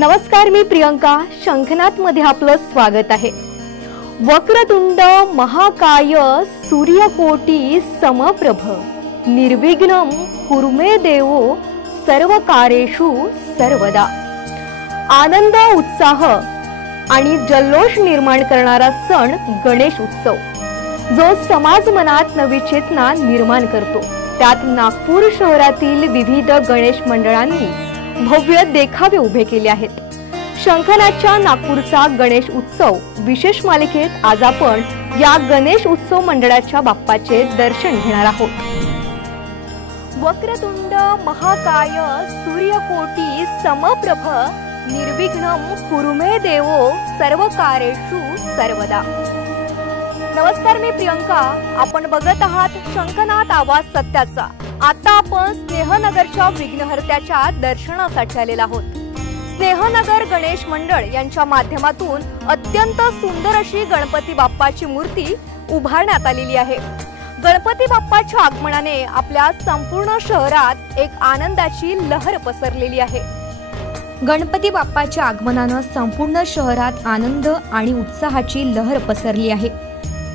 नमस्कार, मी प्रियंका. शंखनाथ मध्ये आपलं स्वागत आहे. वक्रतुंड महाकाय सूर्यकोटी समप्रभ निर्विघ्नं कुरु मे देवो सर्व कार्येषु सर्वदा. आनंद, उत्साह आणि जल्लोष निर्माण करणारा सण गणेश उत्सव, जो समाज मनात नवी चेतना निर्माण करतो. त्यात नागपूर शहरातील विविध गणेश मंडळांनी भव्य देखावे उभे केले आहेत. शंखनाथच्या नागपूरचा गणेश उत्सव विशेष मालिकेत आज आपण या गणेश उत्सव मंडळाच्या बाप्पाचे दर्शन घेणार आहोत. वक्रतुंड महाकाय सूर्यकोटी समप्रभ निर्विघ्नं कुरु मे देवो सर्व कार्येषु सर्वदा. नमस्कार, मी प्रियंका. आपण बघत आहात शंखनाथ आवाज सत्याचा. आता आपण स्नेहनगरच्या विघ्नहर्त्याच्या दर्शनासाठी आलेलो आहोत. स्नेहनगर गणेश मंडळ यांच्या माध्यमातून अत्यंत सुंदर अशी गणपती बाप्पाची मूर्ती उभारण्यात आलेली आहे. गणपती बाप्पाच्या आगमनाने आपल्या संपूर्ण शहरात एक आनंदाची लहर पसरलेली आहे. गणपती बाप्पाच्या आगमनाने संपूर्ण शहरात आनंद आणि उत्साहाची लहर पसरली आहे.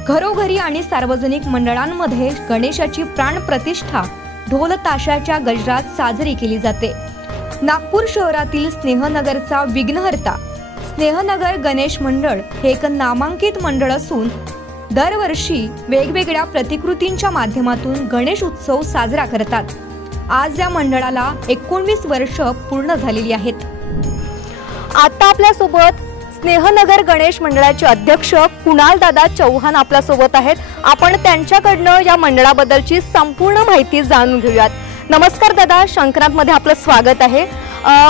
घरोघरी आणि सार्वजनिक मंडळांमध्ये गणेशाची प्राण प्रतिष्ठा ढोल ताशाच्या गजरात साजरी केली जाते. नागपूर शहरातील स्नेहनगरचा विघ्नहर्ता स्नेहनगर गणेश मंडळ हे एक नामांकित मंडळ असून दरवर्षी वेगवेगळ्या प्रतिकृतींच्या माध्यमातून गणेश उत्सव साजरा करतात. आज या मंडळाला 19 वर्ष पूर्ण झालेली आहेत. आता आपल्या सोबत स्नेहनगर गणेश मंडळाचे अध्यक्ष कुणाल दादा चौहान आपल्या सोबत आहेत. आपण त्यांच्याकडनं या मंडळाबद्दलची संपूर्ण माहिती जाणून घेऊयात. नमस्कार दादा, शंखनाथ मध्ये आपलं स्वागत आहे.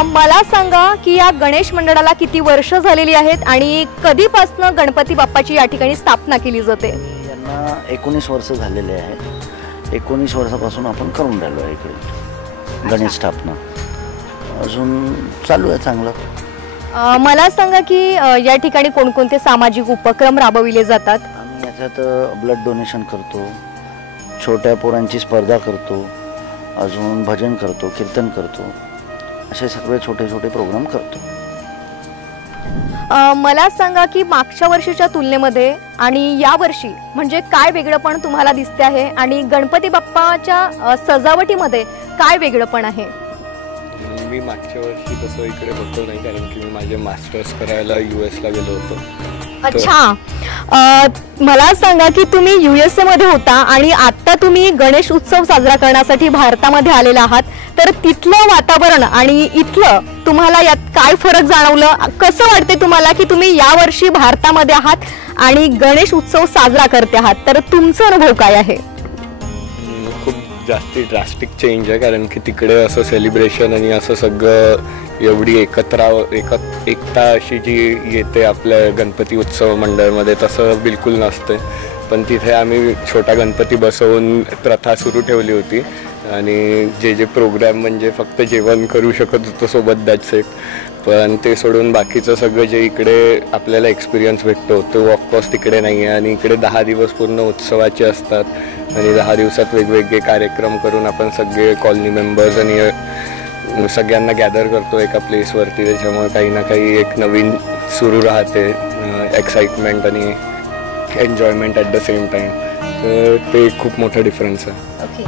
मला सांगा की या गणेश मंडळाला किती वर्ष झालेली आहेत आणि कधीपासून गणपती बाप्पाची या ठिकाणी स्थापना केली जाते? यांना 19 वर्ष झालेले आहेत. 19 वर्षापासून आपण करून राहिलो आहे इकडे गणेश स्थापना. अजून चालू आहे चांगलं. मला सांगा की या ठिकाणी कोणकोणते सामाजिक उपक्रम राबविले जातात? आम्ही याच्यात ब्लड डोनेशन करतो, छोट्या पोरांची स्पर्धा करतो, अजून भजन करतो, कीर्तन करतो, असे सगळे छोटे छोटे प्रोग्राम करतो. मला सांगा की मागच्या वर्षीच्या तुलनेमध्ये आणि या वर्षी म्हणजे काय वेगळंपण तुम्हाला दिसते आहे आणि गणपती बाप्पाच्या सजावटीमध्ये काय वेगळंपण आहे? मी मागच्या वर्षी तसं इकडे होतो नाही, कारण की मी माझे मास्टर्स करायला US ला गेलो होतो. अच्छा, मला सांगा की तुम्ही USA मध्ये होता आणि आता तुम्ही गणेश उत्सव साजरा करण्यासाठी भारतामध्ये आलेला आहात, तर तिथलं वातावरण आणि इथलं तुम्हाला यात काय फरक जाणवलं? कसं वाटते तुम्हाला की तुम्ही या वर्षी भारतामध्ये आहात आणि गणेश उत्सव साजरा करते आहात, तर तुमचा अनुभव काय आहे? खूप जास्ती ड्रास्टिक चेंज आहे, कारण की तिकडे असं सेलिब्रेशन आणि असं सगळं एवढी एकता अशी जी येते आपल्या गणपती उत्सव मंडळमध्ये तसं बिलकुल नसते. पण तिथे आम्ही छोटा गणपती बसवून प्रथा सुरू ठेवली होती आणि जे प्रोग्राम म्हणजे फक्त जेवण करू शकत होतो सोबत, दॅट्स इट. पण ते सोडून बाकीचं सगळं जे इकडे आपल्याला एक्सपिरियन्स भेटतो तो ऑफकोर्स तिकडे नाही आहे. आणि इकडे 10 दिवस पूर्ण उत्सवाचे असतात आणि 10 दिवसात वेगवेगळे कार्यक्रम करून आपण सगळे कॉलनी मेंबर्स आणि सगळ्यांना गॅदर करतो एका प्लेसवरती. त्याच्यामुळे काही ना काही एक नवीन सुरू राहते, एक्साइटमेंट आणि enjoyment at the same time. तर ते खूप मोठा डिफरन्स आहे. ओके,